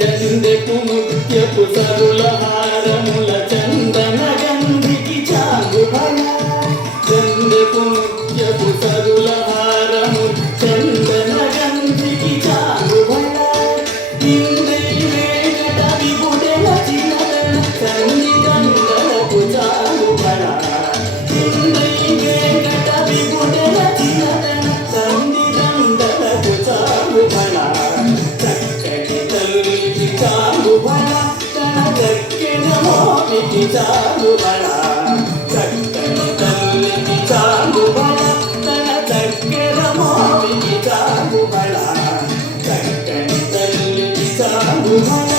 చందెపు ముత్యపు సరుల హారముల చందన గంధికి చాలు భయ చందెపు ముత్యపు సరుల హారము చందన గంధికి చాలు భయ ఇంద్రై వేగట విపుడెల చిన్నదన సంగీతందలకు చాలు భయ ఇంద్రై వేగట విపుడెల చిన్నదన సంగీతందలకు చాలు భయ చాలు బల తన దక్కిన మోనికి చాలు బల చక్కని తల్లికి చాలు బల తన దక్కిన మోనికి చాలు బల చక్కని తల్లికి చాలు బల